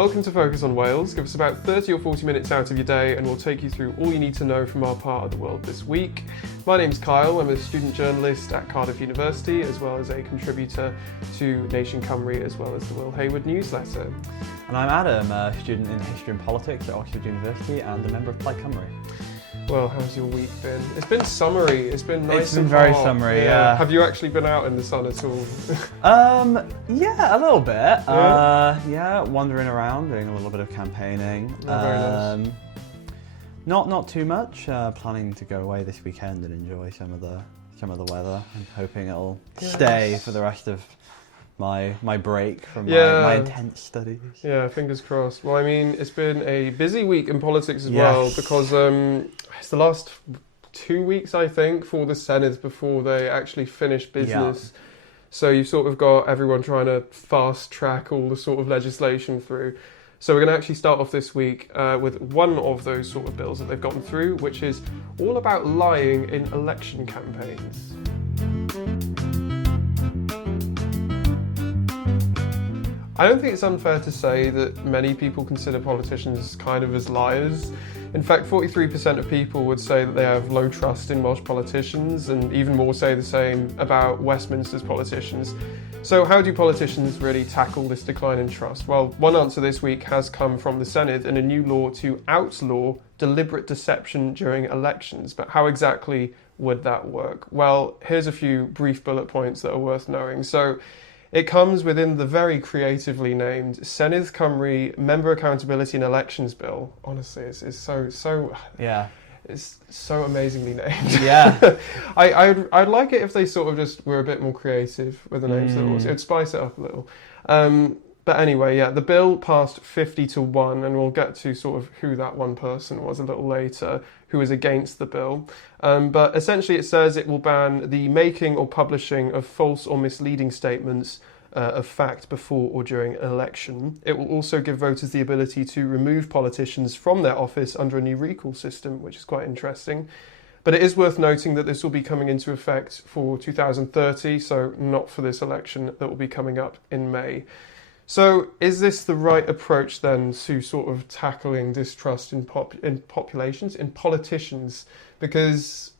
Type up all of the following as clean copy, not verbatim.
Welcome to Focus on Wales. Give us about 30 or 40 minutes out of your day and we'll take you through all you need to know from our part of the world this week. My name's Kyle, I'm a student journalist at Cardiff University as well as a contributor to Nation Cymru as well as the Will Hayward Newsletter. And I'm Adam, a student in History and Politics at Oxford University and a member of Plaid Cymru. Well, how's your week been? It's been summery, it's been nice. It's been very summery, yeah. Have you actually been out in the sun at all? Yeah, a little bit. Yeah, wandering around, doing a little bit of campaigning. Very nice. Not too much. Planning to go away this weekend and enjoy some of the weather. I'm hoping it'll stay for the rest of my break from my intense studies. Yeah, fingers crossed. Well, I mean, it's been a busy week in politics as well because it's the last 2 weeks, I think, for the Senedd before they actually finish business. Yeah. So you've sort of got everyone trying to fast track all the sort of legislation through. So we're going to actually start off this week with one of those sort of bills that they've gotten through, which is all about lying in election campaigns. I don't think it's unfair to say that many people consider politicians kind of as liars. In fact, 43% of people would say that they have low trust in Welsh politicians, and even more say the same about Westminster's politicians. So how do politicians really tackle this decline in trust? Well, one answer this week has come from the Senedd in a new law to outlaw deliberate deception during elections. But how exactly would that work? Well, here's a few brief bullet points that are worth knowing. So it comes within the very creatively named Nation Cymru Member Accountability and Elections Bill. Honestly, it's so it's so amazingly named. Yeah. I'd like it if they sort of just were a bit more creative with the names of the laws. It would spice it up a little. But anyway, yeah, the bill passed 50-1, and we'll get to sort of who that one person was a little later, who was against the bill. But essentially it says it will ban the making or publishing of false or misleading statements of fact before or during an election. It will also give voters the ability to remove politicians from their office under a new recall system, which is quite interesting. But it is worth noting that this will be coming into effect for 2030, so not for this election that will be coming up in May. So is this the right approach then to sort of tackling distrust in populations, in politicians? Because,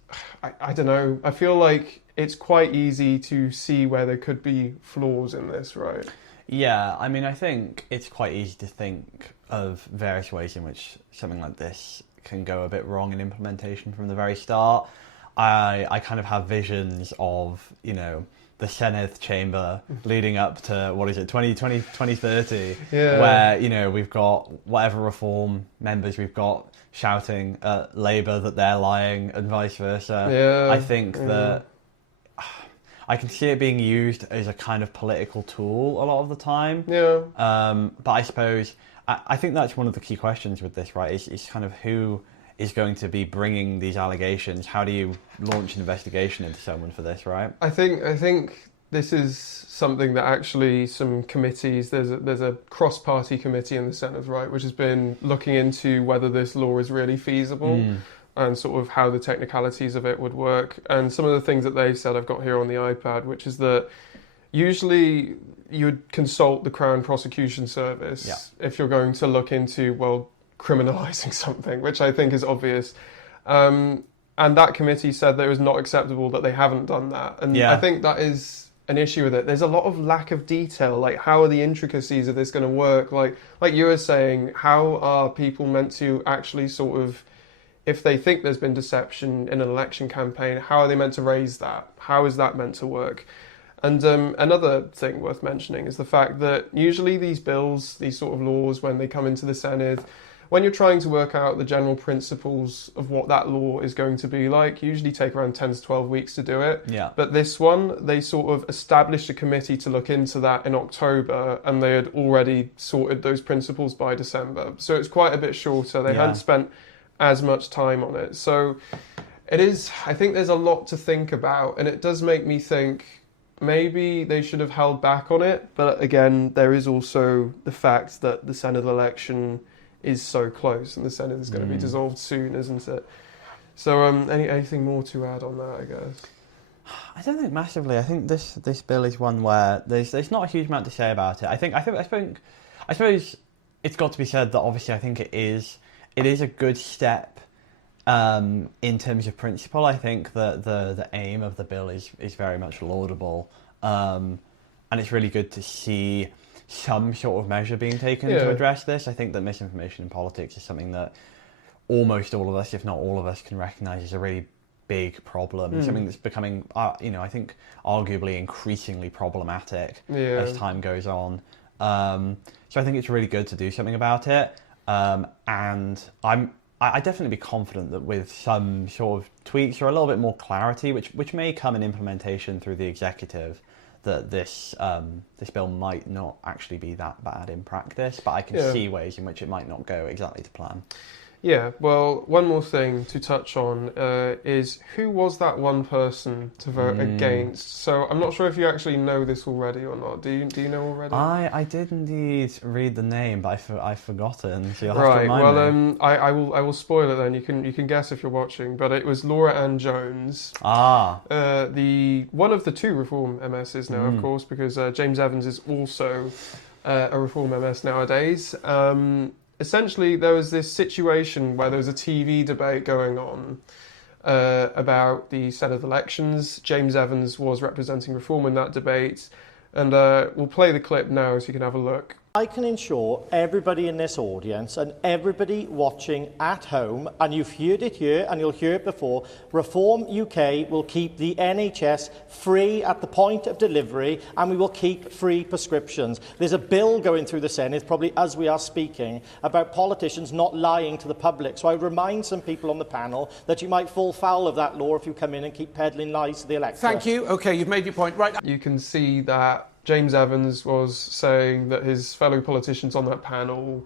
I don't know, I feel like it's quite easy to see where there could be flaws in this, right? Yeah, I mean, I think it's quite easy to think of various ways in which something like this can go a bit wrong in implementation from the very start. I kind of have visions of, the Senedd chamber leading up to, 2030, where, we've got whatever reform members we've got shouting at Labour that they're lying and vice versa. Yeah, I think that I can see it being used as a kind of political tool a lot of the time. Yeah. But I suppose, I think that's one of the key questions with this, right, is kind of who is going to be bringing these allegations. How do you launch an investigation into someone for this, right? I think this is something that actually some committees, there's a cross-party committee in the Senedd, right, which has been looking into whether this law is really feasible and sort of how the technicalities of it would work. And some of the things that they've said I've got here on the iPad, which is that usually you would consult the Crown Prosecution Service if you're going to look into, criminalising something, which I think is obvious. And that committee said that it was not acceptable that they haven't done that. And I think that is an issue with it. There's a lot of lack of detail, like how are the intricacies of this going to work? Like you were saying, how are people meant to actually sort of, if they think there's been deception in an election campaign, how are they meant to raise that? How is that meant to work? And another thing worth mentioning is the fact that usually these bills, these sort of laws, when they come into the Senedd, when you're trying to work out the general principles of what that law is going to be like, you usually take around 10 to 12 weeks to do it. Yeah. But this one, they sort of established a committee to look into that in October, and they had already sorted those principles by December. So it's quite a bit shorter. They hadn't spent as much time on it. So it is, I think there's a lot to think about, and it does make me think maybe they should have held back on it. But again, there is also the fact that the Senedd election is so close, and the Senedd is going to be dissolved soon, isn't it? So, anything more to add on that, I guess? I don't think massively. I think this bill is one where there's not a huge amount to say about it. I suppose it's got to be said that obviously I think it is a good step in terms of principle. I think that the aim of the bill is very much laudable, and it's really good to see some sort of measure being taken to address this. I think that misinformation in politics is something that almost all of us, if not all of us, can recognise as a really big problem. Something that's becoming, I think, arguably increasingly problematic as time goes on. So I think it's really good to do something about it. And I definitely be confident that with some sort of tweaks or a little bit more clarity, which may come in implementation through the executive, that this bill might not actually be that bad in practice. But I can see ways in which it might not go exactly to plan. Yeah, well, one more thing to touch on is who was that one person to vote against? So I'm not sure if you actually know this already or not. Do you know already? I did indeed read the name, but I've forgotten. So you'll have to remind me. I will spoil it then. You can guess if you're watching, but it was Laura Ann Jones. The one of the two Reform MSs now, of course, because James Evans is also a Reform MS nowadays. Essentially, there was this situation where there was a TV debate going on about the Senedd elections. James Evans was representing Reform in that debate, and we'll play the clip now so you can have a look. I can ensure everybody in this audience and everybody watching at home, and you've heard it here and you'll hear it before, Reform UK will keep the NHS free at the point of delivery, and we will keep free prescriptions. There's a bill going through the Senedd, probably as we are speaking, about politicians not lying to the public. So I remind some people on the panel that you might fall foul of that law if you come in and keep peddling lies to the electorate. Thank you. OK, you've made your point. Right. You can see that James Evans was saying that his fellow politicians on that panel,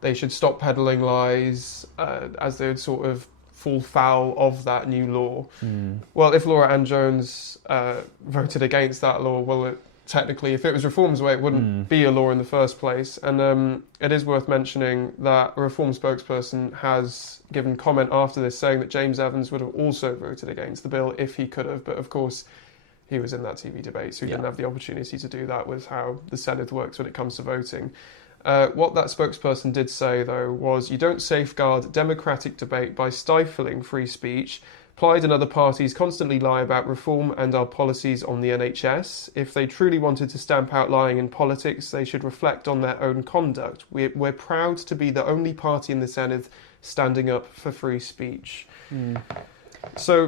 they should stop peddling lies as they would sort of fall foul of that new law. Well, if Laura Ann Jones voted against that law, well, technically, if it was Reform's way, it wouldn't be a law in the first place. And it is worth mentioning that a Reform spokesperson has given comment after this saying that James Evans would have also voted against the bill if he could have. But of course, he was in that TV debate, so he didn't have the opportunity to do that with how the Senedd works when it comes to voting. What that spokesperson did say, though, was you don't safeguard democratic debate by stifling free speech. Plaid and other parties constantly lie about Reform and our policies on the NHS. If they truly wanted to stamp out lying in politics, they should reflect on their own conduct. We're proud to be the only party in the Senedd standing up for free speech. So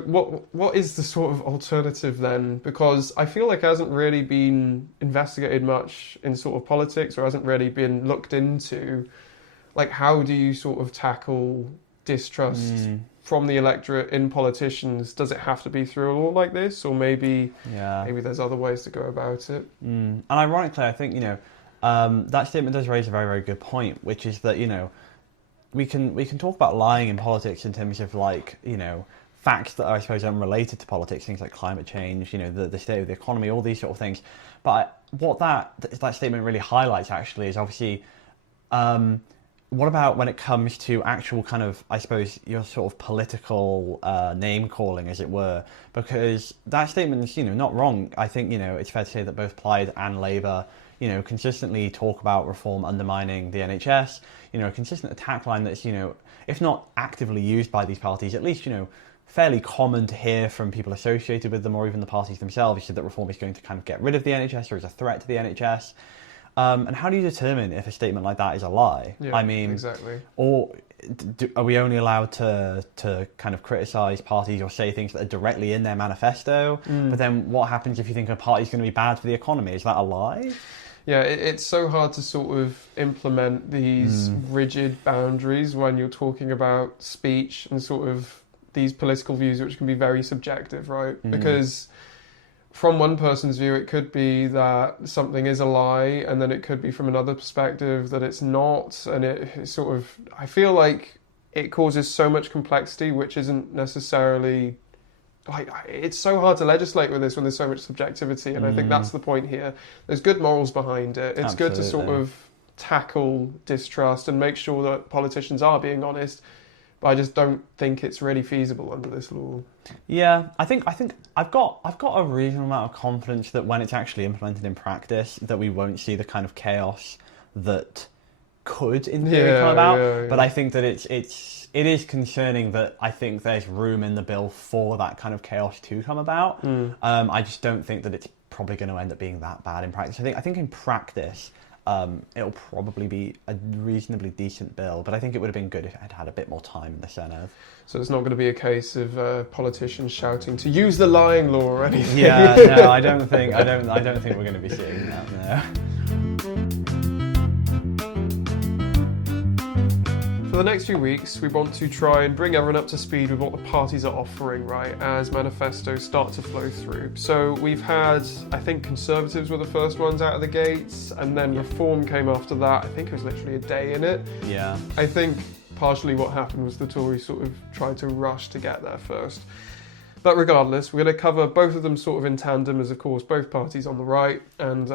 what is the sort of alternative then? Because I feel like it hasn't really been investigated much in sort of politics, or hasn't really been looked into. Like, how do you sort of tackle distrust from the electorate in politicians? Does it have to be through a law like this, or maybe there's other ways to go about it? And ironically, I think that statement does raise a very, very good point, which is that we can talk about lying in politics in terms of facts that are, I suppose, unrelated to politics, things like climate change, the state of the economy, all these sort of things. But what that statement really highlights, actually, is obviously, what about when it comes to actual kind of, I suppose, your sort of political name-calling, as it were? Because that statement is, not wrong. I think, it's fair to say that both Plaid and Labour, consistently talk about Reform undermining the NHS, a consistent attack line that's, if not actively used by these parties, at least, fairly common to hear from people associated with them, or even the parties themselves, that Reform is going to kind of get rid of the NHS or is a threat to the NHS. And how do you determine if a statement like that is a lie? Yeah, I mean, exactly. Or are we only allowed to kind of criticise parties or say things that are directly in their manifesto? But then what happens if you think a party's going to be bad for the economy? Is that a lie? Yeah, it's so hard to sort of implement these rigid boundaries when you're talking about speech and sort of these political views, which can be very subjective, right? Because from one person's view, it could be that something is a lie, and then it could be from another perspective that it's not. And it sort of, I feel like it causes so much complexity, which isn't necessarily, it's so hard to legislate with this when there's so much subjectivity. And I think that's the point here. There's good morals behind it. It's good to sort of tackle distrust and make sure that politicians are being honest. But I just don't think it's really feasible under this law. Yeah, I think I've got a reasonable amount of confidence that when it's actually implemented in practice, that we won't see the kind of chaos that could, in theory, come about. But yeah. I think that it is concerning that I think there's room in the bill for that kind of chaos to come about. I just don't think that it's probably going to end up being that bad in practice. I think in practice, it'll probably be a reasonably decent bill, but I think it would have been good if it had had a bit more time in the Senedd. So it's not going to be a case of politicians shouting to use the lying law or anything. Yeah, no, I don't think we're going to be seeing that. No. For the next few weeks, we want to try and bring everyone up to speed with what the parties are offering, right, as manifestos start to flow through. So we've had, I think Conservatives were the first ones out of the gates, and then Reform came after that. I think it was literally a day in it. Yeah. I think partially what happened was the Tories sort of tried to rush to get there first. But regardless, we're going to cover both of them sort of in tandem, as of course both parties on the right, and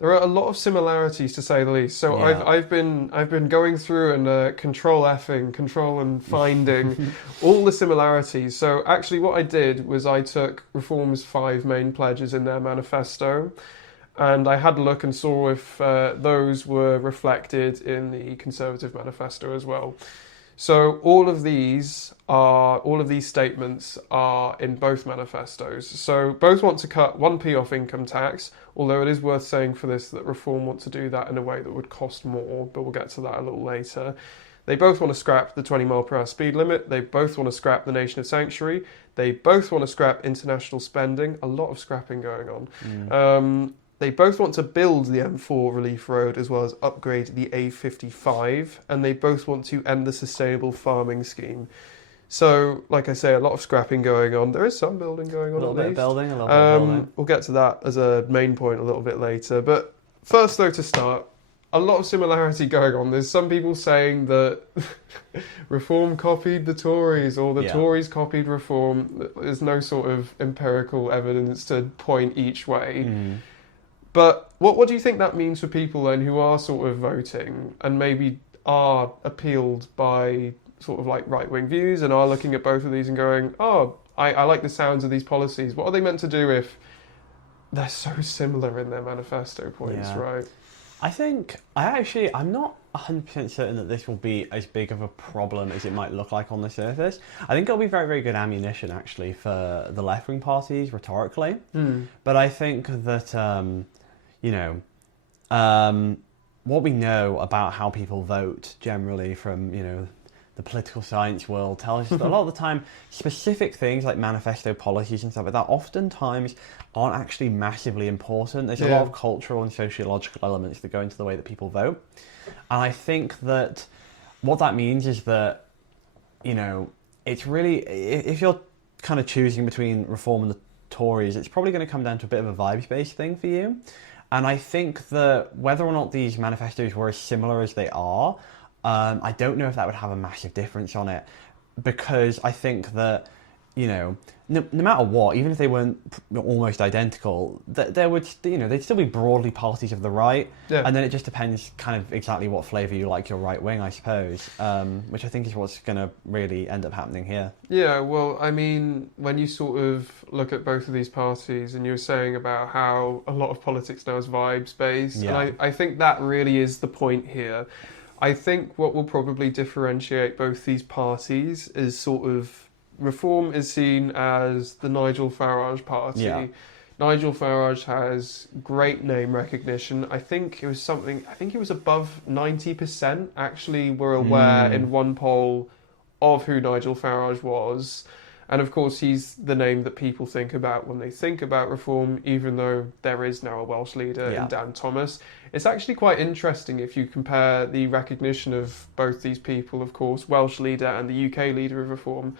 there are a lot of similarities, to say the least. So Yeah. I've been going through and control and finding all the similarities. So actually, what I did was I took Reform's 5 main pledges in their manifesto, and I had a look and saw if those were reflected in the Conservative manifesto as well. So all of these statements are in both manifestos. So both want to cut 1p off income tax, although it is worth saying for this that Reform want to do that in a way that would cost more, but we'll get to that a little later. They both want to scrap the 20 mile per hour speed limit. They both want to scrap the Nation Cymru. They both want to scrap international spending. A lot of scrapping going on. They both want to build the M4 relief road as well as upgrade the A55, and they both want to end the sustainable farming scheme. So, like I say, a lot of scrapping going on. There is some building going on. A little bit of building, We'll get to that as a main point a little bit later. But first, though, to start, a lot of similarity going on. There's some people saying that Reform copied the Tories or the Tories copied Reform. There's no sort of empirical evidence to point each way. But what do you think that means for people then who are sort of voting and maybe are appealed by sort of like right-wing views and are looking at both of these and going, oh, I like the sounds of these policies. What are they meant to do if they're so similar in their manifesto points, right? I'm not 100% certain that this will be as big of a problem as it might look like on the surface. I think it'll be very, very good ammunition, actually, for the left-wing parties, rhetorically. But I think that, what we know about how people vote generally from, the political science world tells us that a lot of the time specific things like manifesto policies and stuff like that oftentimes aren't actually massively important. There's a lot of cultural and sociological elements that go into the way that people vote. And I think that what that means is that, it's really, if you're kind of choosing between Reform and the Tories, it's probably going to come down to a bit of a vibes-based thing for you. And I think that whether or not these manifestos were as similar as they are, I don't know if that would have a massive difference on it, because I think that, no matter what, even if they weren't almost identical, there would, they'd still be broadly parties of the right, and then it just depends kind of exactly what flavour you like your right wing, I suppose, which I think is what's going to really end up happening here. Yeah, well, I mean, when you sort of look at both of these parties and you're saying about how a lot of politics now is vibes-based, and I think that really is the point here. I think what will probably differentiate both these parties is sort of Reform is seen as the Nigel Farage party. Yeah. Nigel Farage has great name recognition. I think it was above 90% actually were aware in one poll of who Nigel Farage was. And of course, he's the name that people think about when they think about Reform, even though there is now a Welsh leader in Dan Thomas. It's actually quite interesting if you compare the recognition of both these people, of course, Welsh leader and the UK leader of Reform.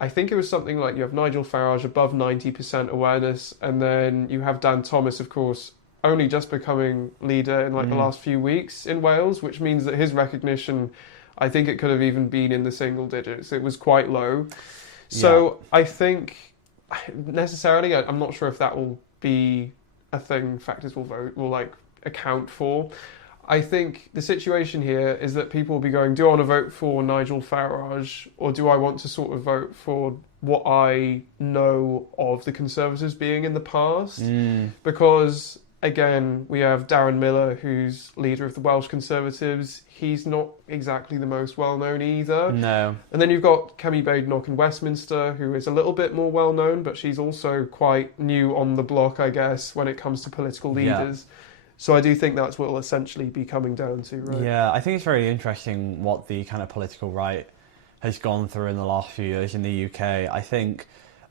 I think it was something like you have Nigel Farage above 90% awareness, and then you have Dan Thomas, of course, only just becoming leader in the last few weeks in Wales, which means that his recognition, I think it could have even been in the single digits. It was quite low. So I think necessarily, I'm not sure if that will be a thing factors will account for. I think the situation here is that people will be going, do I want to vote for Nigel Farage, or do I want to sort of vote for what I know of the Conservatives being in the past? Because again, we have Darren Millar, who's leader of the Welsh Conservatives. He's not exactly the most well-known either. No. And then you've got Kemi Badenoch in Westminster, who is a little bit more well-known, but she's also quite new on the block, I guess, when it comes to political leaders. Yeah. So I do think that's what it'll essentially be coming down to, right? Yeah, I think it's very interesting what the kind of political right has gone through in the last few years in the UK. I think,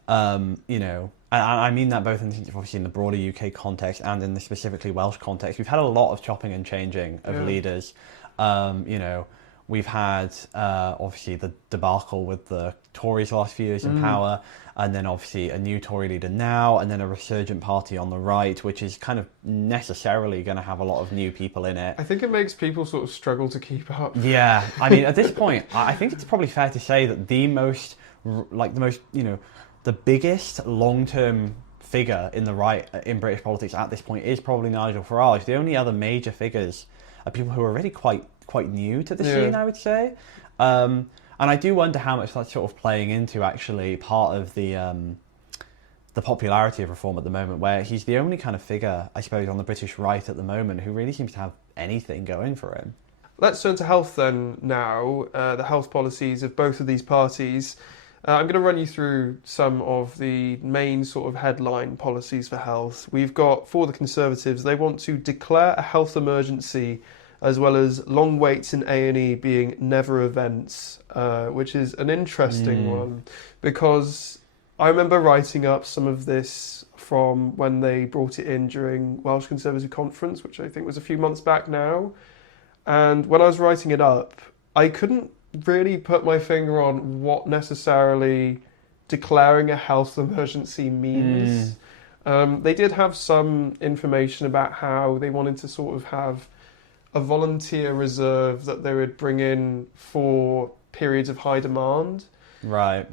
you know, I mean that both obviously in the broader UK context and in the specifically Welsh context. We've had a lot of chopping and changing of leaders. You know, we've had obviously the debacle with the Tories last few years in power, and then obviously a new Tory leader now, and then a resurgent party on the right, which is kind of necessarily going to have a lot of new people in it. I think it makes people sort of struggle to keep up. Yeah, I mean, at this point, I think it's probably fair to say that the most, you know, the biggest long-term figure in the right in British politics at this point is probably Nigel Farage. The only other major figures are people who are already quite new to the scene, I would say. And I do wonder how much that's sort of playing into actually part of the popularity of Reform at the moment, where he's the only kind of figure, I suppose, on the British right at the moment who really seems to have anything going for him. Let's turn to health then now, the health policies of both of these parties. I'm going to run you through some of the main sort of headline policies for health. We've got, for the Conservatives, they want to declare a health emergency, as well as long waits in A&E being never events, which is an interesting one, because I remember writing up some of this from when they brought it in during Welsh Conservative Conference, which I think was a few months back now. And when I was writing it up, I couldn't really put my finger on what necessarily declaring a health emergency means. They did have some information about how they wanted to sort of have a volunteer reserve that they would bring in for periods of high demand. Right.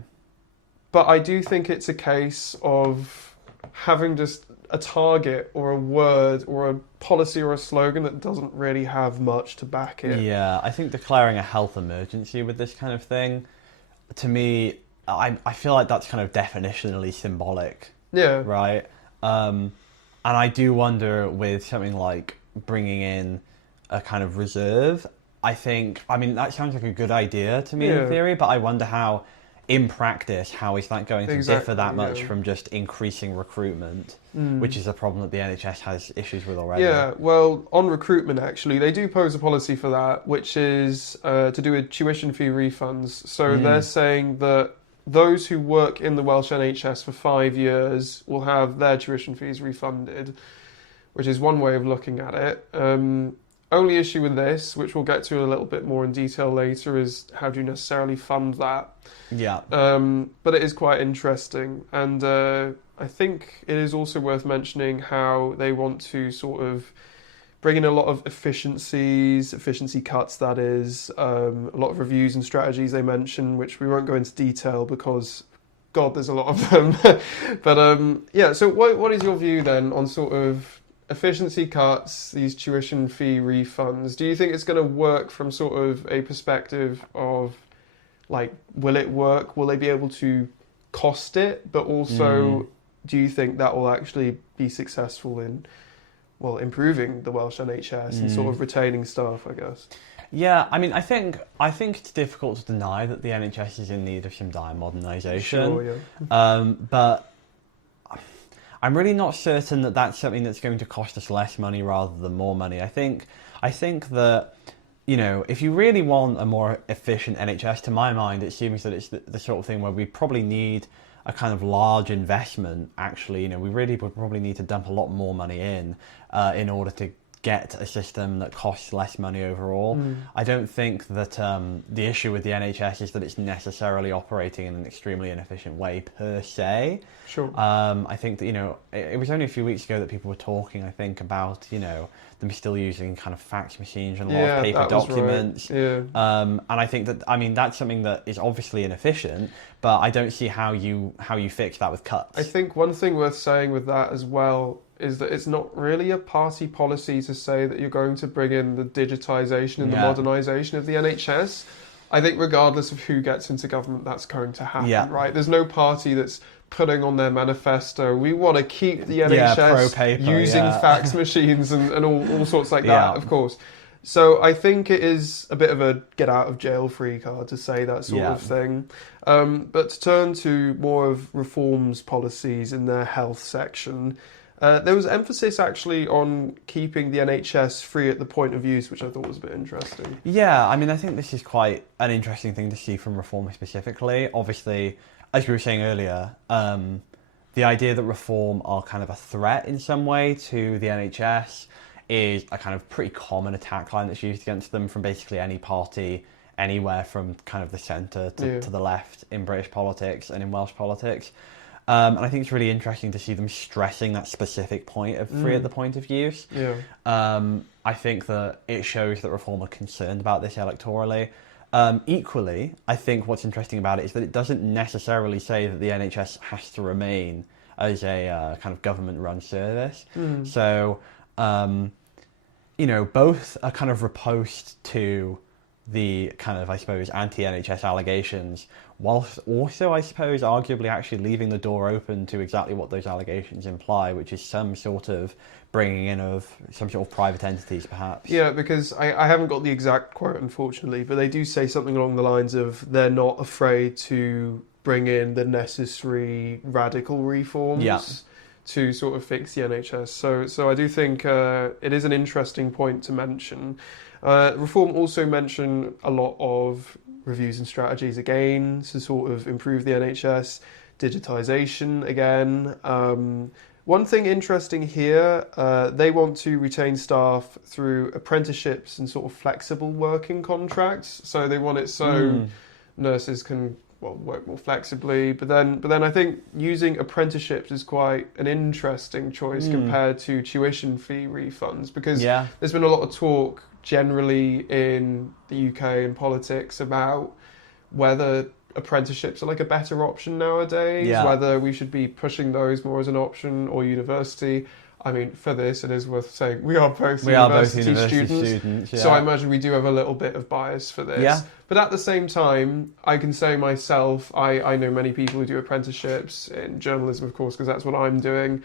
But I do think it's a case of having just a target or a word or a policy or a slogan that doesn't really have much to back it. Yeah, I think declaring a health emergency with this kind of thing, to me, I feel like that's kind of definitionally symbolic. Yeah. Right? And I do wonder with something like bringing in a kind of reserve, I mean, that sounds like a good idea to me in theory, but I wonder how, in practice, how is that going to differ that much from just increasing recruitment, which is a problem that the NHS has issues with already? Yeah, well, on recruitment, actually, they do pose a policy for that, which is to do with tuition fee refunds. So they're saying that those who work in the Welsh NHS for 5 years will have their tuition fees refunded, which is one way of looking at it. Only issue with this, which we'll get to a little bit more in detail later, is how do you necessarily fund that? Yeah. But it is quite interesting. And I think it is also worth mentioning how they want to sort of bring in a lot of efficiency cuts, that is, a lot of reviews and strategies they mention, which we won't go into detail because, God, there's a lot of them. But yeah, so what is your view then on sort of efficiency cuts, these tuition fee refunds? Do you think it's going to work from sort of a perspective of, like, will it work? Will they be able to cost it? But also, do you think that will actually be successful in, well, improving the Welsh NHS and sort of retaining staff, I guess? Yeah, I mean, I think it's difficult to deny that the NHS is in need of some dire modernisation. Sure, yeah. But I'm really not certain that that's something that's going to cost us less money rather than more money. I think that, you know, if you really want a more efficient NHS, to my mind, it seems that it's the sort of thing where we probably need a kind of large investment. Actually, you know, we really would probably need to dump a lot more money in order to get a system that costs less money overall. I don't think that the issue with the NHS is that it's necessarily operating in an extremely inefficient way per se. Sure. I think that, you know, it was only a few weeks ago that people were talking, I think, about, you know, them still using kind of fax machines and a lot of paper documents. Right. Yeah. And I think that, I mean, that's something that is obviously inefficient, but I don't see how you fix that with cuts. I think one thing worth saying with that as well is that it's not really a party policy to say that you're going to bring in the digitisation and the modernisation of the NHS. I think regardless of who gets into government, that's going to happen, right? There's no party that's putting on their manifesto, we want to keep the pro NHS paper, using fax machines and all sorts like that, of course. So I think it is a bit of a get out of jail free card to say that sort of thing. But to turn to more of Reform's policies in their health section, there was emphasis actually on keeping the NHS free at the point of use, which I thought was a bit interesting. Yeah, I mean, I think this is quite an interesting thing to see from Reform specifically. Obviously, as we were saying earlier, the idea that Reform are kind of a threat in some way to the NHS is a kind of pretty common attack line that's used against them from basically any party, anywhere from kind of the centre to the left in British politics and in Welsh politics. And I think it's really interesting to see them stressing that specific point of free at the point of use. I think that it shows that Reform are concerned about this electorally. Equally, I think what's interesting about it is that it doesn't necessarily say that the NHS has to remain as a kind of government-run service. So, both are kind of riposte to the kind of, I suppose, anti-NHS allegations, whilst also, I suppose, arguably actually leaving the door open to exactly what those allegations imply, which is some sort of bringing in of some sort of private entities, perhaps. Yeah, because I haven't got the exact quote, unfortunately, but they do say something along the lines of they're not afraid to bring in the necessary radical reforms to sort of fix the NHS. So I do think it is an interesting point to mention. Reform also mention a lot of reviews and strategies again to sort of improve the NHS, digitisation again. One thing interesting here, they want to retain staff through apprenticeships and sort of flexible working contracts. So they want it so nurses can work more flexibly. But then I think using apprenticeships is quite an interesting choice compared to tuition fee refunds, because there's been a lot of talk generally in the UK and politics about whether apprenticeships are like a better option nowadays, whether we should be pushing those more as an option, or university. I mean, for this, it is worth saying we are both university students, so I imagine we do have a little bit of bias for this. But at the same time, I can say myself, I know many people who do apprenticeships in journalism, of course, because that's what I'm doing,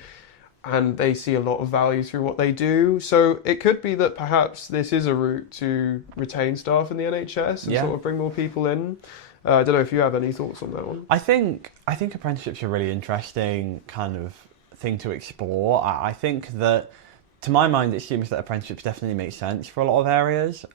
and they see a lot of value through what they do. So it could be that perhaps this is a route to retain staff in the NHS and sort of bring more people in. I don't know if you have any thoughts on that one. I think apprenticeships are a really interesting kind of thing to explore. I think that, to my mind, it seems that apprenticeships definitely make sense for a lot of areas.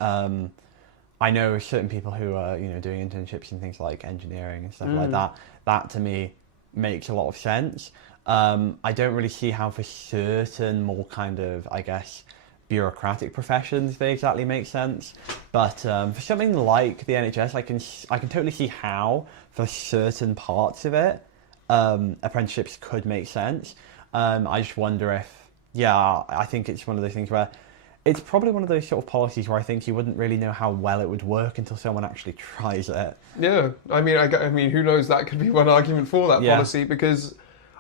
I know certain people who are, doing internships in things like engineering and stuff like that. That to me makes a lot of sense. I don't really see how for certain more kind of, I guess, bureaucratic professions they exactly make sense. But for something like the NHS, I can totally see how for certain parts of it, apprenticeships could make sense. I just wonder if, I think it's one of those things where it's probably one of those sort of policies where I think you wouldn't really know how well it would work until someone actually tries it. Yeah, I mean, who knows? That could be one argument for that policy, because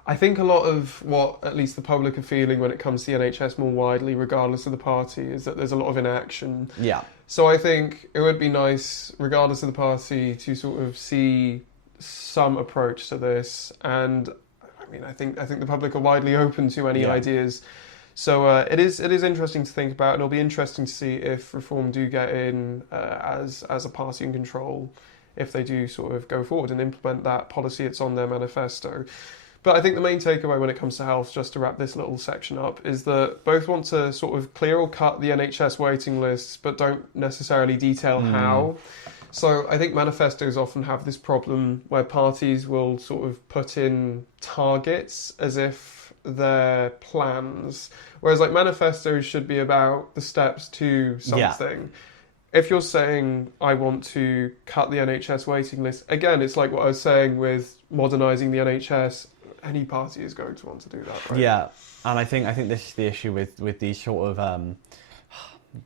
I think a lot of what at least the public are feeling when it comes to the NHS more widely, regardless of the party, is that there's a lot of inaction. Yeah. So I think it would be nice, regardless of the party, to sort of see some approach to this. And I mean, I think the public are widely open to any ideas. So it is interesting to think about, and it'll be interesting to see if Reform do get in as a party in control, if they do sort of go forward and implement that policy that's on their manifesto. But I think the main takeaway when it comes to health, just to wrap this little section up, is that both want to sort of clear or cut the NHS waiting lists, but don't necessarily detail how. So I think manifestos often have this problem where parties will sort of put in targets as if they're plans, whereas like manifestos should be about the steps to something. If you're saying, I want to cut the NHS waiting list, again, it's like what I was saying with modernising the NHS. Any party is going to want to do that, right? Yeah, and I think this is the issue with these sort of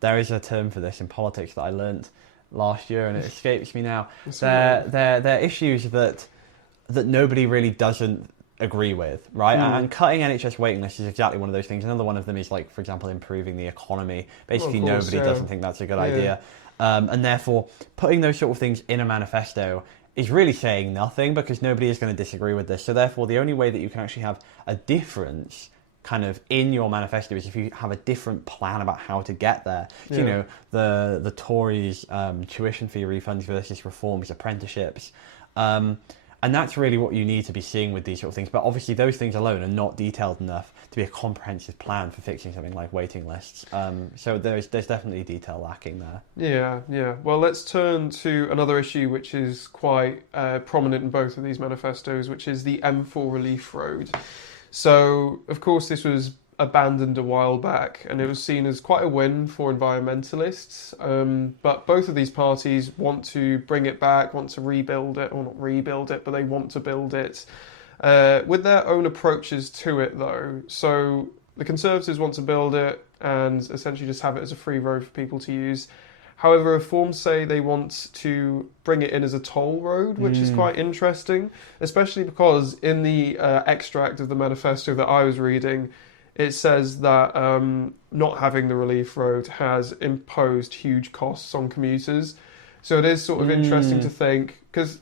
there is a term for this in politics that I learnt last year and it escapes me now. They're issues that nobody really doesn't agree with, right? And cutting NHS waiting lists is exactly one of those things. Another one of them is, like, for example, improving the economy. Basically, nobody doesn't think that's a good idea. And therefore, putting those sort of things in a manifesto is really saying nothing, because nobody is going to disagree with this. So therefore, the only way that you can actually have a difference kind of in your manifesto is if you have a different plan about how to get there. So, you know, the Tories' tuition fee refunds versus reforms, apprenticeships. And that's really what you need to be seeing with these sort of things. But obviously those things alone are not detailed enough to be a comprehensive plan for fixing something like waiting lists. So there's definitely detail lacking there. Yeah. Well, let's turn to another issue which is quite prominent in both of these manifestos, which is the M4 relief road. So, of course, this was abandoned a while back, and it was seen as quite a win for environmentalists. But both of these parties want to bring it back, want to rebuild it, or not rebuild it, but they want to build it with their own approaches to it, though. So the Conservatives want to build it and essentially just have it as a free road for people to use. However, Reform say they want to bring it in as a toll road, which is quite interesting, especially because in the extract of the manifesto that I was reading, it says that not having the relief road has imposed huge costs on commuters. So it is sort of interesting to think, because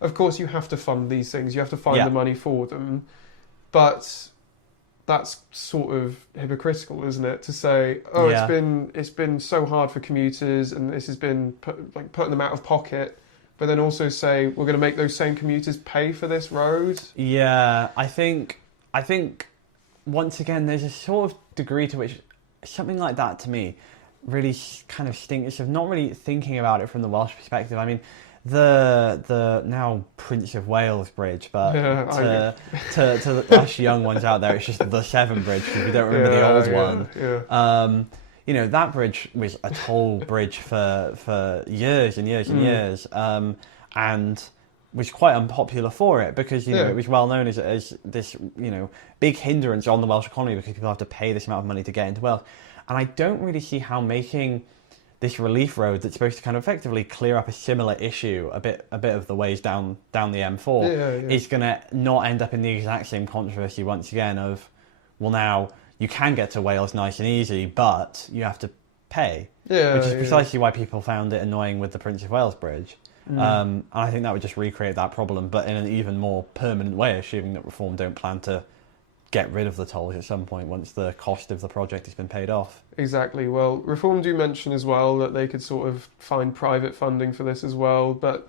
of course you have to fund these things, you have to find the money for them, but that's sort of hypocritical, isn't it? To say, it's been so hard for commuters and this has been putting them out of pocket, but then also say we're going to make those same commuters pay for this road. Yeah, I think once again, there's a sort of degree to which something like that to me really kind of stinks of not really thinking about it from the Welsh perspective. I mean, the now Prince of Wales Bridge, but to us young ones out there, it's just the Severn Bridge, because we don't remember the old one. Yeah. You know, that bridge was a toll bridge for years and years and years, and was quite unpopular for it, because it was well known as this big hindrance on the Welsh economy, because people have to pay this amount of money to get into Wales. And I don't really see how making this relief road that's supposed to kind of effectively clear up a similar issue a bit of the ways down the M4 is going to not end up in the exact same controversy once again of, well, now you can get to Wales nice and easy, but you have to pay. Which is precisely why people found it annoying with the Prince of Wales Bridge. And I think that would just recreate that problem, but in an even more permanent way, assuming that Reform don't plan to get rid of the tolls at some point once the cost of the project has been paid off. Exactly. Well, Reform do mention as well that they could sort of find private funding for this as well. But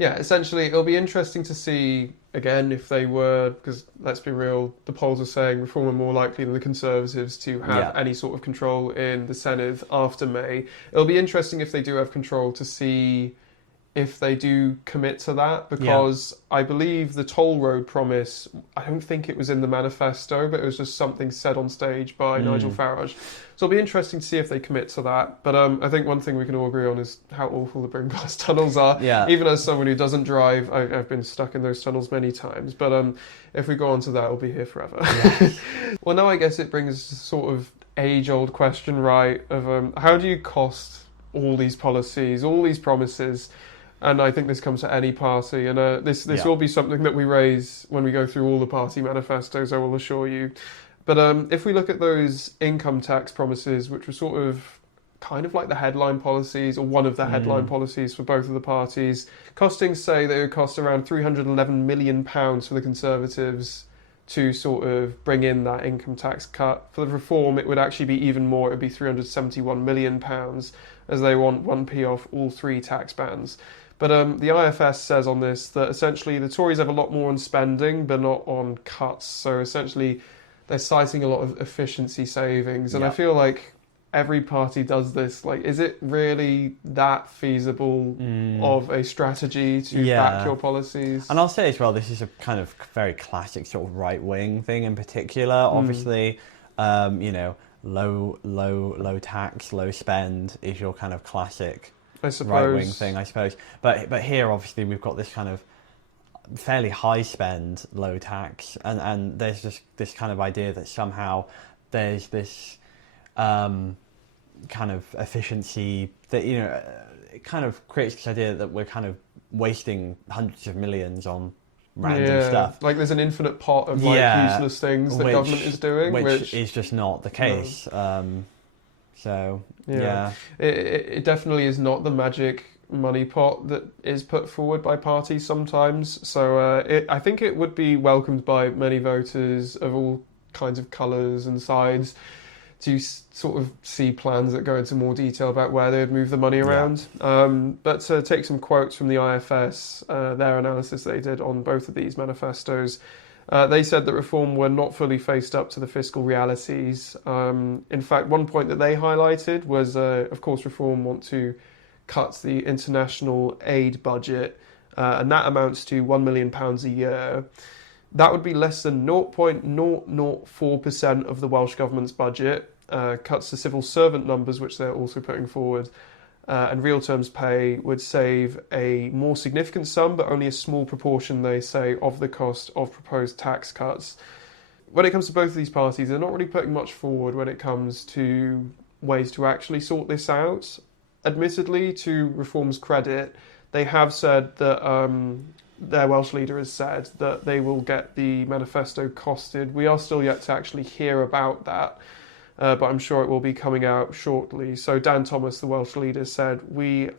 yeah, essentially it'll be interesting to see, again, if they were, because let's be real, the polls are saying Reform are more likely than the Conservatives to have any sort of control in the Senedd after May. It'll be interesting if they do have control to see if they do commit to that, because I believe the toll road promise, I don't think it was in the manifesto, but it was just something said on stage by Nigel Farage. So it'll be interesting to see if they commit to that. But I think one thing we can all agree on is how awful the Bryn Glass tunnels are. Yeah. Even as someone who doesn't drive, I've been stuck in those tunnels many times. But if we go on to that, we'll be here forever. Yes. Well, now I guess it brings us to sort of age-old question, right, of how do you cost all these policies, all these promises? And I think this comes to any party, and this will be something that we raise when we go through all the party manifestos, I will assure you. But if we look at those income tax promises, which were sort of kind of like the headline policies, or one of the headline policies for both of the parties, costing, say, they would cost around £311 million for the Conservatives to sort of bring in that income tax cut. For the Reform, it would actually be even more. It would be £371 million, as they want 1p off all three tax bands. But the IFS says on this that essentially the Tories have a lot more on spending, but not on cuts. So essentially they're citing a lot of efficiency savings. And I feel like every party does this. Like, is it really that feasible of a strategy to back your policies? And I'll say as well, this is a kind of very classic sort of right-wing thing in particular. Obviously, low tax, low spend is your kind of classic right-wing thing, I suppose. But here, obviously, we've got this kind of fairly high spend, low tax, and there's just this kind of idea that somehow there's this kind of efficiency that, it kind of creates this idea that we're kind of wasting hundreds of millions on random stuff. Like there's an infinite pot of useless things that government is doing, which is just not the case. So, it definitely is not the magic money pot that is put forward by parties sometimes. So I think it would be welcomed by many voters of all kinds of colours and sides to sort of see plans that go into more detail about where they would move the money around. But to take some quotes from the IFS, their analysis they did on both of these manifestos, they said that Reform were not fully faced up to the fiscal realities. In fact, one point that they highlighted was, of course, Reform want to cut the international aid budget, and that amounts to £1 million a year. That would be less than 0.004% of the Welsh Government's budget. Cuts to civil servant numbers, which they're also putting forward, and real terms pay would save a more significant sum, but only a small proportion, they say, of the cost of proposed tax cuts. When it comes to both of these parties, they're not really putting much forward when it comes to ways to actually sort this out. Admittedly, to Reform's credit, they have said that their Welsh leader has said that they will get the manifesto costed. We are still yet to actually hear about that. But I'm sure it will be coming out shortly. So Dan Thomas, the Welsh leader, said, we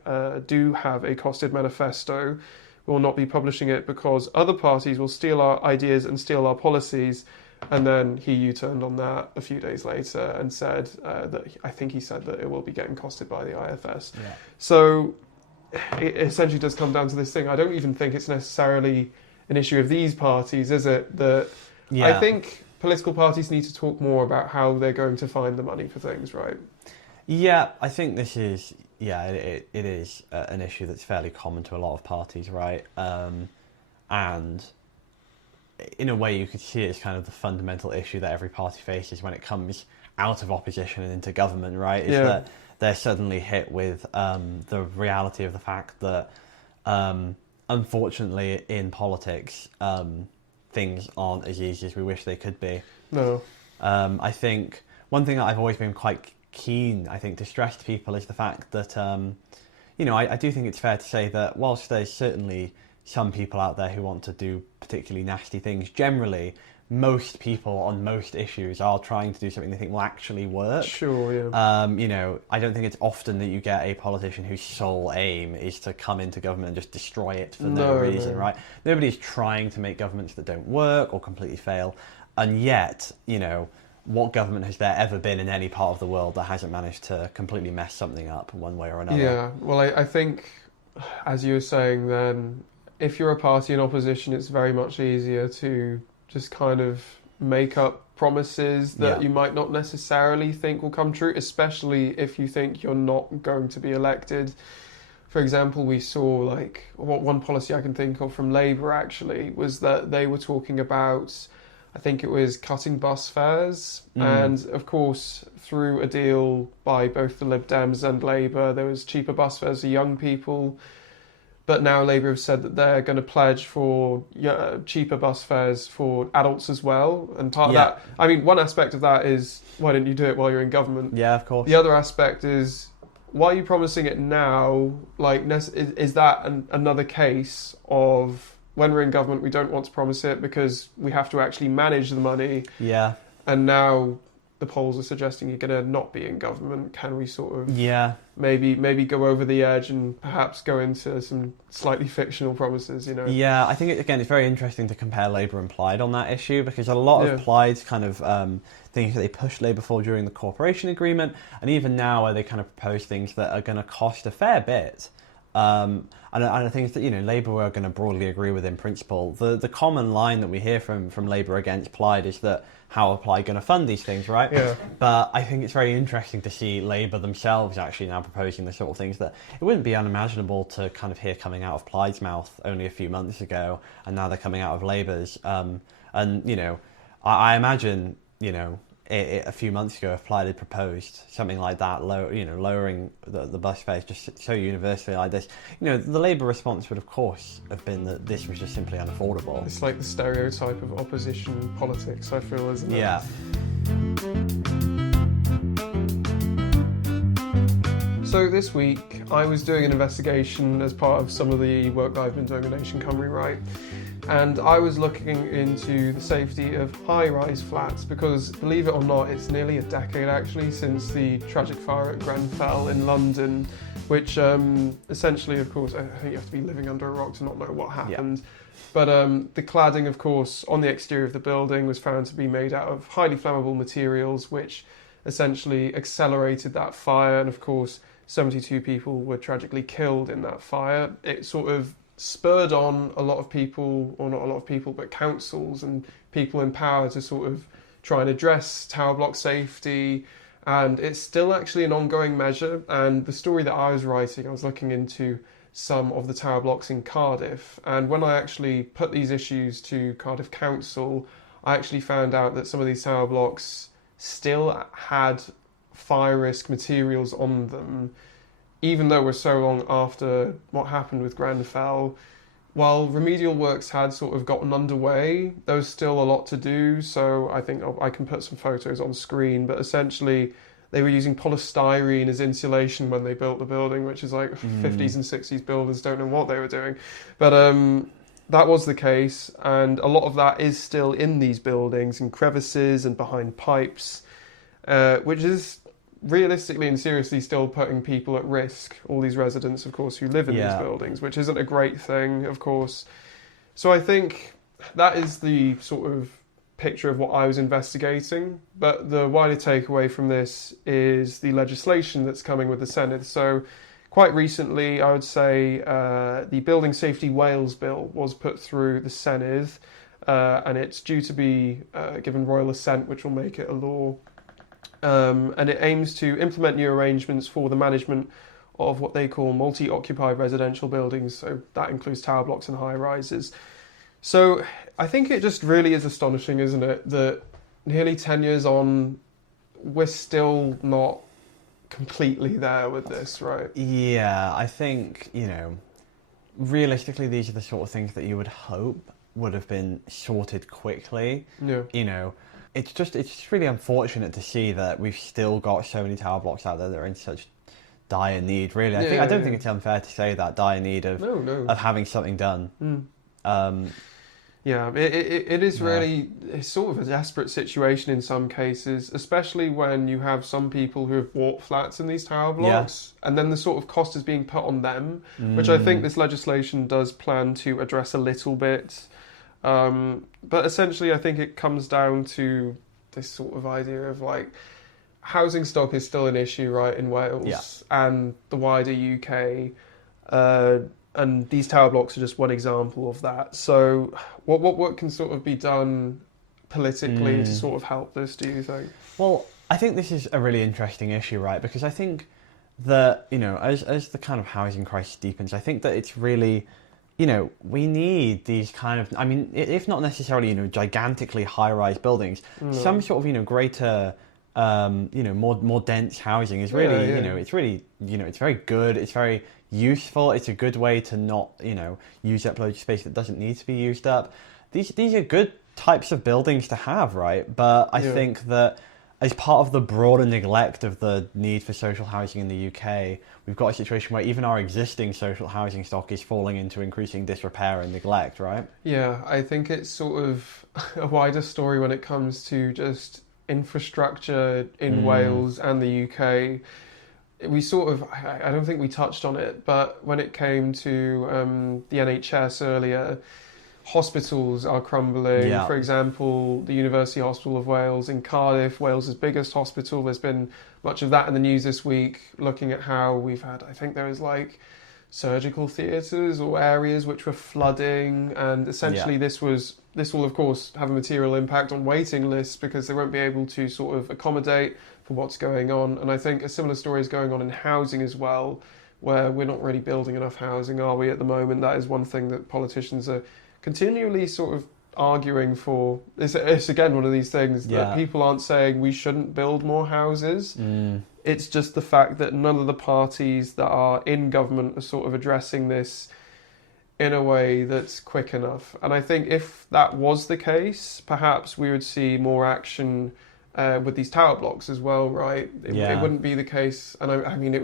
do have a costed manifesto. We will not be publishing it because other parties will steal our ideas and steal our policies. And then he U-turned on that a few days later and said that I think he said that it will be getting costed by the IFS. Yeah. So it essentially does come down to this thing. I don't even think it's necessarily an issue of these parties, is it? I think political parties need to talk more about how they're going to find the money for things, right? Yeah, I think this is, it is an issue that's fairly common to a lot of parties, right? And in a way you could see it as kind of the fundamental issue that every party faces when it comes out of opposition and into government, right? Is that they're suddenly hit with the reality of the fact that, unfortunately, in politics, things aren't as easy as we wish they could be. No. I think one thing that I've always been quite keen, I think, to stress to people is the fact that, I do think it's fair to say that whilst there's certainly some people out there who want to do particularly nasty things, generally, most people on most issues are trying to do something they think will actually work. Sure, yeah. I don't think it's often that you get a politician whose sole aim is to come into government and just destroy it for no reason, right? Nobody's trying to make governments that don't work or completely fail. And yet, what government has there ever been in any part of the world that hasn't managed to completely mess something up one way or another? Yeah, well, I think, as you were saying then, if you're a party in opposition, it's very much easier to just kind of make up promises that you might not necessarily think will come true, especially if you think you're not going to be elected. For example, we saw one policy I can think of from Labour actually was that they were talking about, I think it was cutting bus fares. And of course, through a deal by both the Lib Dems and Labour, there was cheaper bus fares for young people. But now Labour have said that they're going to pledge for cheaper bus fares for adults as well. And part of that, one aspect of that is, why didn't you do it while you're in government? Yeah, of course. The other aspect is, why are you promising it now? Is that another case of, when we're in government, we don't want to promise it because we have to actually manage the money. Yeah. And now the polls are suggesting you're going to not be in government. Can we sort of maybe go over the edge and perhaps go into some slightly fictional promises, Yeah, I think, it's very interesting to compare Labour and Plaid on that issue, because a lot of Plaid's kind of things that they pushed Labour for during the cooperation agreement, and even now where they kind of propose things that are going to cost a fair bit. And I think that, Labour are going to broadly agree with in principle. The common line that we hear from Labour against Plaid is that how are Plaid going to fund these things, right? Yeah. But I think it's very interesting to see Labour themselves actually now proposing the sort of things that it wouldn't be unimaginable to kind of hear coming out of Plaid's mouth only a few months ago, and now they're coming out of Labour's. I imagine, a few months ago, if Plaid had proposed something like that, lowering the bus fares just so universally like this, the Labour response would, of course, have been that this was just simply unaffordable. It's like the stereotype of opposition politics, I feel, isn't it? Yeah. So this week, I was doing an investigation as part of some of the work that I've been doing at Nation Cymru, right? And I was looking into the safety of high-rise flats because, believe it or not, it's nearly a decade actually since the tragic fire at Grenfell in London, which essentially, of course, I think you have to be living under a rock to not know what happened. Yeah. But the cladding, of course, on the exterior of the building was found to be made out of highly flammable materials, which essentially accelerated that fire. And of course, 72 people were tragically killed in that fire. It sort of spurred on a lot of people, or not a lot of people, but councils and people in power to sort of try and address tower block safety. And it's still actually an ongoing measure. And the story that I was writing, I was looking into some of the tower blocks in Cardiff. And when I actually put these issues to Cardiff Council, I actually found out that some of these tower blocks still had fire risk materials on them, even though we're so long after what happened with Grenfell. While remedial works had sort of gotten underway, there was still a lot to do. So I think I can put some photos on screen, but essentially they were using polystyrene as insulation when they built the building, which is like 50s and 60s builders don't know what they were doing. But that was the case, and a lot of that is still in these buildings, in crevices and behind pipes, which is realistically and seriously still putting people at risk, all these residents, of course, who live in these buildings, which isn't a great thing, of course. So I think that is the sort of picture of what I was investigating, but the wider takeaway from this is the legislation that's coming with the Senedd. So quite recently, I would say, the Building Safety Wales Bill was put through the Senedd, and it's due to be given royal assent, which will make it a law. And it aims to implement new arrangements for the management of what they call multi-occupied residential buildings. So that includes tower blocks and high-rises. So I think it just really is astonishing, isn't it, that nearly 10 years on, we're still not completely there with this, right? Yeah, I think, realistically, these are the sort of things that you would hope would have been sorted quickly. Yeah. It's just really unfortunate to see that we've still got so many tower blocks out there that are in such dire need, really. I don't think it's unfair to say that, dire need of having something done. Yeah, it is really, it's sort of a desperate situation in some cases, especially when you have some people who have bought flats in these tower blocks, and then the sort of cost is being put on them, which I think this legislation does plan to address a little bit. But essentially, I think it comes down to this sort of idea of like, housing stock is still an issue, right, in Wales and the wider UK. And these tower blocks are just one example of that. So what can sort of be done politically to sort of help this, do you think? Well, I think this is a really interesting issue, right? Because I think that, as the kind of housing crisis deepens, I think that it's really, we need these kind of, if not necessarily, gigantically high-rise buildings, some sort of, greater, more dense housing is really, it's really, it's very good, it's very useful, it's a good way to not, use up loads of space that doesn't need to be used up. These are good types of buildings to have, right? But I think that as part of the broader neglect of the need for social housing in the UK, we've got a situation where even our existing social housing stock is falling into increasing disrepair and neglect, right? Yeah, I think it's sort of a wider story when it comes to just infrastructure in Wales and the UK. We sort of, I don't think we touched on it, but when it came to the NHS earlier, hospitals are crumbling. Yeah. For example, the University Hospital of Wales in Cardiff, Wales's biggest hospital. There's been much of that in the news this week, looking at how we've had, I think there was like surgical theatres or areas which were flooding, and essentially this will of course have a material impact on waiting lists because they won't be able to sort of accommodate for what's going on. And I think a similar story is going on in housing as well, where we're not really building enough housing, are we, at the moment? That is one thing that politicians are continually sort of arguing for. It's again one of these things that people aren't saying we shouldn't build more houses. It's just the fact that none of the parties that are in government are sort of addressing this in a way that's quick enough. And I think if that was the case, perhaps we would see more action with these tower blocks as well, right? It wouldn't be the case, and I mean it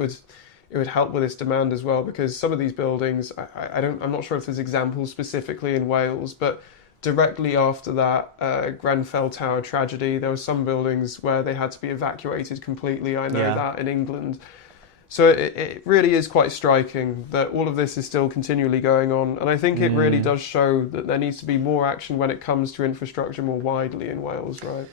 it would help with this demand as well, because some of these buildings, I'm not sure if there's examples specifically in Wales, but directly after that Grenfell Tower tragedy, there were some buildings where they had to be evacuated completely. I know that in England. So it really is quite striking that all of this is still continually going on. And I think it really does show that there needs to be more action when it comes to infrastructure more widely in Wales, right?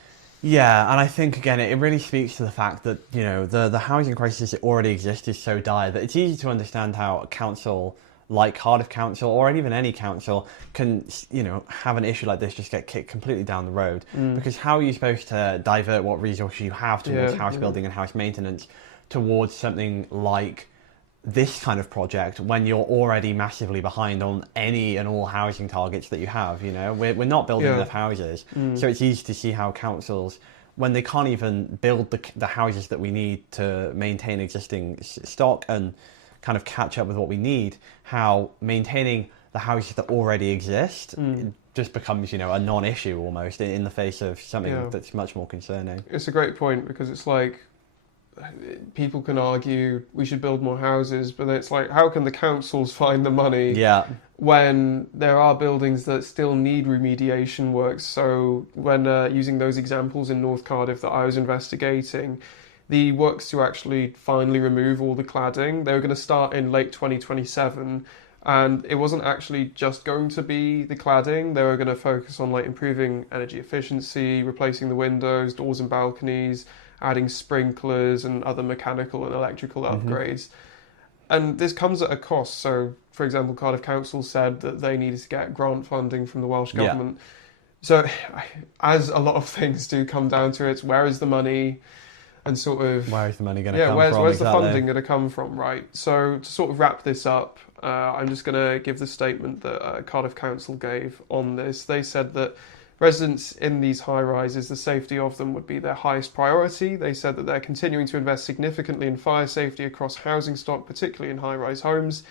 Yeah, and I think, again, it really speaks to the fact that, you know, the housing crisis that already exists is so dire that it's easy to understand how a council like Cardiff Council, or even any council, can, you know, have an issue like this just get kicked completely down the road. Because how are you supposed to divert what resources you have towards house building and house maintenance towards something like this kind of project when you're already massively behind on any and all housing targets that you have? You know, we're not building enough houses, so it's easy to see how councils, when they can't even build the houses that we need to maintain existing stock and kind of catch up with what we need, how maintaining the houses that already exist just becomes, you know, a non-issue almost in the face of something that's much more concerning. It's a great point, because it's like, people can argue we should build more houses, but it's like, how can the councils find the money when there are buildings that still need remediation works? So when using those examples in North Cardiff that I was investigating, the works to actually finally remove all the cladding, they were going to start in late 2027, and it wasn't actually just going to be the cladding. They were going to focus on like improving energy efficiency, replacing the windows, doors and balconies, adding sprinklers and other mechanical and electrical upgrades. And this comes at a cost. So, for example, Cardiff Council said that they needed to get grant funding from the Welsh government. So, as a lot of things do come down to it, where is the money? And sort of... where is the money going to come from? Where's the funding going to come from, right? So, to sort of wrap this up, I'm just going to give the statement that Cardiff Council gave on this. They said that residents in these high-rises, the safety of them would be their highest priority. They said that they're continuing to invest significantly in fire safety across housing stock, particularly in high-rise homes.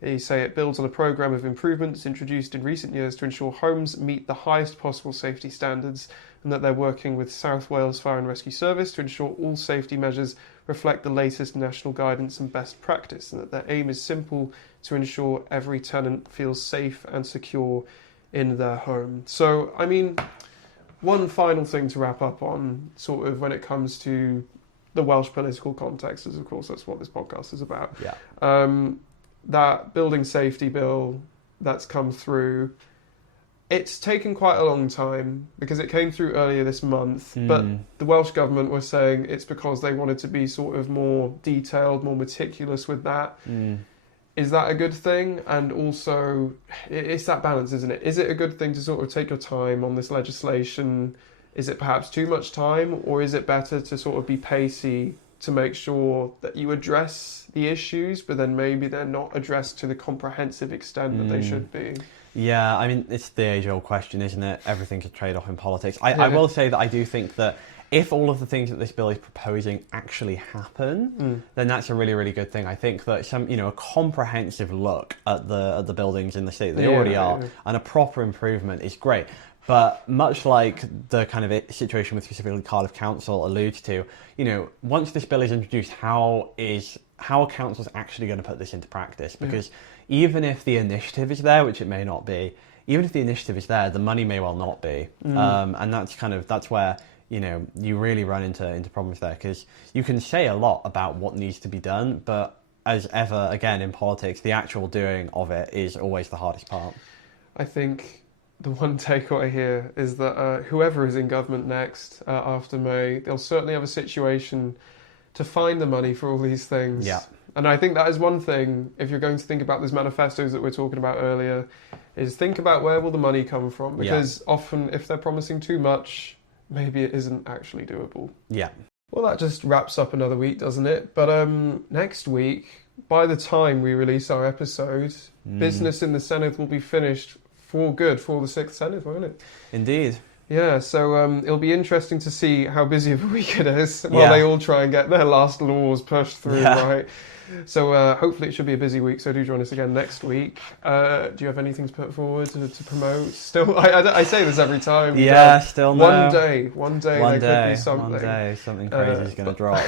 They say it builds on a programme of improvements introduced in recent years to ensure homes meet the highest possible safety standards, and that they're working with South Wales Fire and Rescue Service to ensure all safety measures reflect the latest national guidance and best practice, and that their aim is simple: to ensure every tenant feels safe and secure in their home. So, I mean, one final thing to wrap up on, sort of when it comes to the Welsh political context, is of course that's what this podcast is about. That building safety bill that's come through, it's taken quite a long time, because it came through earlier this month, but the Welsh government were saying it's because they wanted to be sort of more detailed, more meticulous with that. Is that a good thing? And also, it's that balance, isn't it? Is it a good thing to sort of take your time on this legislation? Is it perhaps too much time? Or is it better to sort of be pacey to make sure that you address the issues, but then maybe they're not addressed to the comprehensive extent that they should be? Yeah, I mean, it's the age-old question, isn't it? Everything's a trade-off in politics. I will say that I do think that if all of the things that this bill is proposing actually happen, then that's a really, really good thing. I think that a comprehensive look at the buildings in the state that they already are, and a proper improvement is great. But much like the kind of situation with specifically Cardiff Council alludes to, you know, once this bill is introduced, how are councils actually going to put this into practice? Because even if the initiative is there, which it may not be, even if the initiative is there, the money may well not be. And that's where, you know, you really run into problems there, because you can say a lot about what needs to be done, but as ever, again, in politics, the actual doing of it is always the hardest part. I think the one takeaway here is that whoever is in government next after May, they'll certainly have a situation to find the money for all these things. Yeah. And I think that is one thing, if you're going to think about those manifestos that we're talking about earlier, is think about where will the money come from, because often if they're promising too much, maybe it isn't actually doable. Yeah. Well, that just wraps up another week, doesn't it? But next week, by the time we release our episode, business in the Senedd will be finished for good for the 6th Senedd, won't it? Indeed. Yeah, so it'll be interesting to see how busy of a week it is while they all try and get their last laws pushed through, right? So hopefully it should be a busy week, so do join us again next week. Do you have anything to put forward to promote? Still, I say this every time. Yeah, still no. One day there could be something. One day something crazy is going to drop.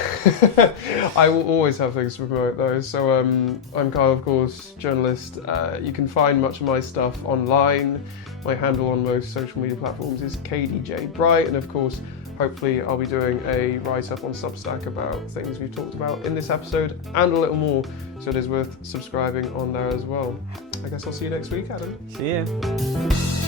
I will always have things to promote though. So I'm Kyle, of course, journalist. You can find much of my stuff online. My handle on most social media platforms is KDJ Bright, and of course, hopefully I'll be doing a write-up on Substack about things we've talked about in this episode and a little more, so it is worth subscribing on there as well. I guess I'll see you next week, Adam. See you.